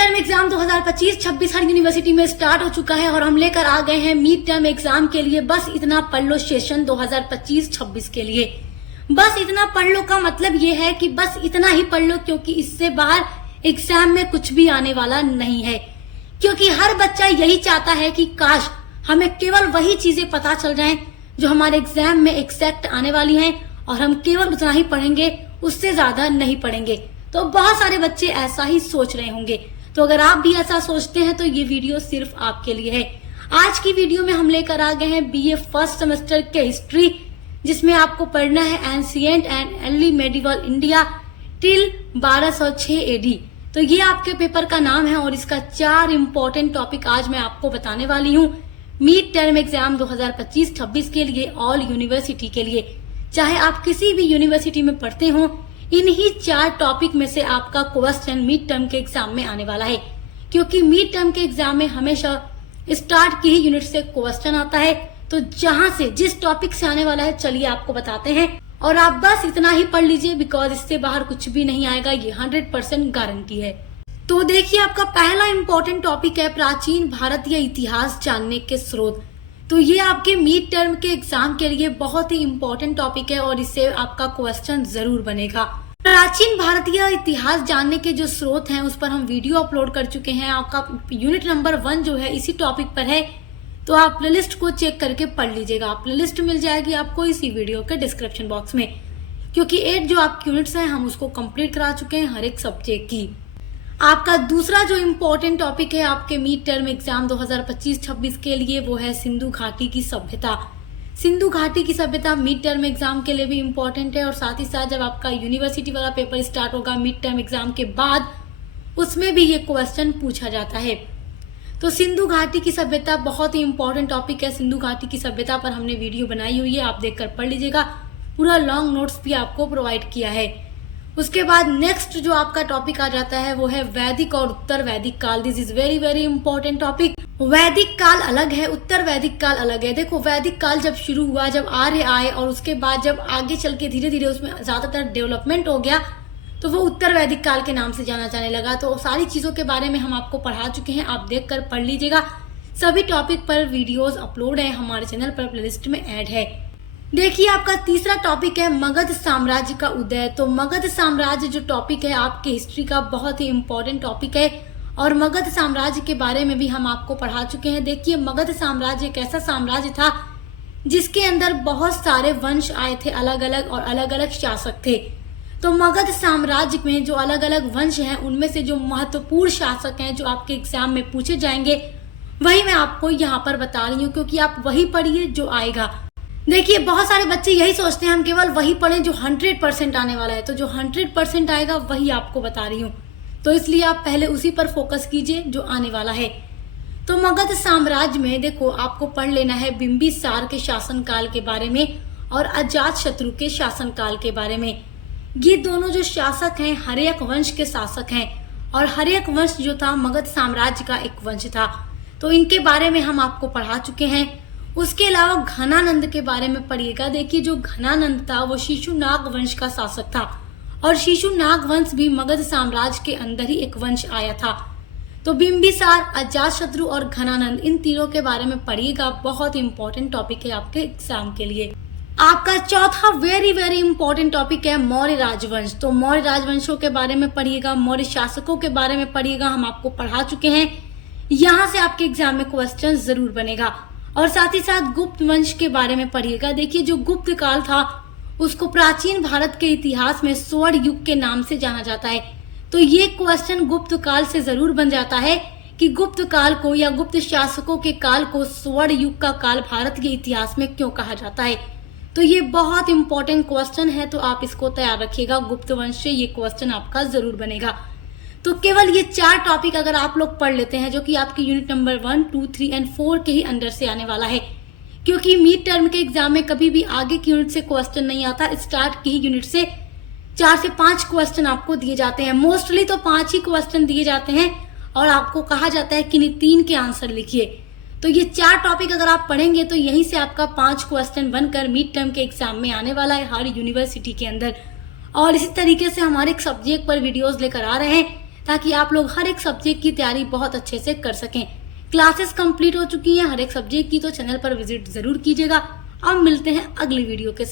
Term exam 2025-26 हर university में start हो चुका है और हम लेकर आ गए हैं मिड टर्म एग्जाम के लिए बस इतना पढ़ लो सेशन 2025-26 के लिए। बस इतना पढ़ लो का मतलब ये है कि बस इतना ही पढ़ लो, क्योंकि इससे बाहर एग्जाम में कुछ भी आने वाला नहीं है। क्योंकि हर बच्चा यही चाहता है कि काश हमें केवल वही चीजें पता चल जाएं जो हमारे एग्जाम में एग्जैक्ट आने वाली हैं और हम केवल उतना ही पढ़ेंगे, उससे ज्यादा नहीं पढ़ेंगे। तो बहुत सारे बच्चे ऐसा ही सोच रहे होंगे। तो अगर आप भी ऐसा सोचते हैं तो ये वीडियो सिर्फ आपके लिए है। आज की वीडियो में हम लेकर आ गए हैं बीए फर्स्ट सेमेस्टर के हिस्ट्री, जिसमें आपको पढ़ना है ancient and early medieval India till 1206 AD. तो ये आपके पेपर का नाम है और इसका 4 इंपॉर्टेंट टॉपिक आज मैं आपको बताने वाली हूँ मिड टर्म एग्जाम 2025-26 के लिए ऑल यूनिवर्सिटी के लिए। चाहे आप किसी भी यूनिवर्सिटी में पढ़ते हो, इन्हीं 4 टॉपिक में से आपका क्वेश्चन मिड टर्म के एग्जाम में आने वाला है। क्योंकि मिड टर्म के एग्जाम में हमेशा स्टार्ट की ही यूनिट से क्वेश्चन आता है। तो जहां से जिस टॉपिक से आने वाला है, चलिए आपको बताते हैं और आप बस इतना ही पढ़ लीजिए, बिकॉज इससे बाहर कुछ भी नहीं आएगा, ये 100% गारंटी है। तो देखिए, आपका पहला इंपॉर्टेंट टॉपिक है प्राचीन भारतीय इतिहास जानने के स्रोत। तो ये आपके मिड टर्म के एग्जाम के लिए बहुत ही इंपॉर्टेंट टॉपिक है और इससे आपका क्वेश्चन जरूर बनेगा। प्राचीन भारतीय इतिहास जानने के जो स्रोत हैं उस पर हम वीडियो अपलोड कर चुके हैं। आपका यूनिट नंबर 1 जो है इसी टॉपिक पर है, तो आप प्लेलिस्ट को चेक करके पढ़ लीजिएगा। प्लेलिस्ट मिल जाएगी आपको इसी वीडियो के डिस्क्रिप्शन बॉक्स में, क्योंकि 8 जो आपकी यूनिट्स हैं हम उसको कंप्लीट करा चुके हैं हर एक सब्जेक्ट की। आपका दूसरा जो इम्पोर्टेंट टॉपिक है आपके मिड टर्म एग्जाम 2025-26 के लिए, वो है सिंधु घाटी की सभ्यता। सिंधु घाटी की सभ्यता मिड टर्म एग्जाम के लिए भी इम्पोर्टेंट है और साथ ही साथ जब आपका यूनिवर्सिटी वाला पेपर स्टार्ट होगा मिड टर्म एग्जाम के बाद, उसमें भी ये क्वेश्चन पूछा जाता है। तो सिंधु घाटी की सभ्यता बहुत ही इम्पोर्टेंट टॉपिक है। सिंधु घाटी की सभ्यता पर हमने वीडियो बनाई हुई है, आप देखकर पढ़ लीजिएगा। पूरा लॉन्ग नोट्स भी आपको प्रोवाइड किया है। उसके बाद नेक्स्ट जो आपका टॉपिक आ जाता है वो है वैदिक और उत्तर वैदिक काल। This is very very important topic. वैदिक काल अलग है, उत्तर वैदिक काल अलग है। देखो, वैदिक काल जब शुरू हुआ, जब आर्य आए और उसके बाद जब आगे चल के धीरे धीरे उसमें ज्यादातर डेवलपमेंट हो गया, तो वो उत्तर वैदिक काल के नाम से जाना जाने लगा। तो सारी चीजों के बारे में हम आपको पढ़ा चुके हैं, आप देख कर पढ़ लीजिएगा। सभी टॉपिक पर वीडियोज अपलोड है, हमारे चैनल पर प्लेलिस्ट में ऐड है। देखिए, आपका तीसरा टॉपिक है मगध साम्राज्य का उदय। तो मगध साम्राज्य जो टॉपिक है आपके हिस्ट्री का बहुत ही इंपॉर्टेंट टॉपिक है और मगध साम्राज्य के बारे में भी हम आपको पढ़ा चुके हैं। देखिए, मगध साम्राज्य एक ऐसा साम्राज्य था जिसके अंदर बहुत सारे वंश आए थे, अलग अलग और अलग अलग शासक थे। तो मगध साम्राज्य में जो अलग अलग वंश हैं, उनमें से जो महत्वपूर्ण शासक हैं जो आपके एग्जाम में पूछे जाएंगे, वही मैं आपको यहाँ पर बता रही हूँ, क्योंकि आप वही पढ़िए जो आएगा। देखिए, बहुत सारे बच्चे यही सोचते हैं हम केवल वही पढ़ें जो 100% आने वाला है। तो जो 100% आएगा वही आपको बता रही हूँ, तो इसलिए आप पहले उसी पर फोकस कीजिए जो आने वाला है। तो मगध साम्राज्य में देखो, आपको पढ़ लेना है बिंबिसार के शासनकाल के बारे में और अजातशत्रु के शासनकाल के बारे में। ये दोनों जो शासक हैं हर्यक वंश के शासक हैं और हर्यक वंश जो था मगध साम्राज्य का एक वंश था। तो इनके बारे में हम आपको पढ़ा चुके हैं। उसके अलावा घनानंद के बारे में पढ़िएगा। देखिए, जो घनानंद था वो शिशुनाग वंश का शासक था और शिशुनाग वंश भी मगध साम्राज्य के अंदर ही एक वंश आया था। तो बिंबिसार, अजातशत्रु और घनानंद, इन तीनों के बारे में पढ़िएगा। बहुत इंपॉर्टेंट टॉपिक है आपके एग्जाम के लिए। आपका चौथा वेरी वेरी इंपॉर्टेंट टॉपिक है मौर्य राजवंश। तो मौर्य राजवंशों के बारे में पढ़िएगा, मौर्य शासकों के बारे में पढ़िएगा। हम आपको पढ़ा चुके हैं, यहाँ से आपके एग्जाम में क्वेश्चन जरूर बनेगा। और साथ ही साथ गुप्त वंश के बारे में पढ़िएगा। देखिए, जो गुप्त काल था उसको प्राचीन भारत के इतिहास में स्वर्ण युग के नाम से जाना जाता है। तो ये क्वेश्चन गुप्त काल से जरूर बन जाता है कि गुप्त काल को या गुप्त शासकों के काल को स्वर्ण युग का काल भारत के इतिहास में क्यों कहा जाता है। तो ये बहुत इंपॉर्टेंट क्वेश्चन है, तो आप इसको तैयार रखिएगा। गुप्त वंश से ये क्वेश्चन आपका जरूर बनेगा। तो केवल ये 4 टॉपिक अगर आप लोग पढ़ लेते हैं, जो कि आपकी यूनिट नंबर 1, 2, 3 और 4 के ही अंडर से आने वाला है, क्योंकि मिड टर्म के एग्जाम में कभी भी आगे की यूनिट से क्वेश्चन नहीं आता। स्टार्ट की ही यूनिट से 4 से 5 क्वेश्चन आपको दिए जाते हैं। मोस्टली तो 5 ही क्वेश्चन दिए जाते हैं और आपको कहा जाता है कि नहीं 3 के आंसर लिखिए। तो ये 4 टॉपिक अगर आप पढ़ेंगे तो यहीं से आपका 5 क्वेश्चन बनकर मिड टर्म के एग्जाम में आने वाला है हर यूनिवर्सिटी के अंदर। और इसी तरीके से हमारे एक सब्जेक्ट पर वीडियोस लेकर आ रहे हैं ताकि आप लोग हर एक सब्जेक्ट की तैयारी बहुत अच्छे से कर सकें। क्लासेस कंप्लीट हो चुकी हैं हर एक सब्जेक्ट की, तो चैनल पर विजिट जरूर कीजिएगा। अब मिलते हैं अगली वीडियो के साथ।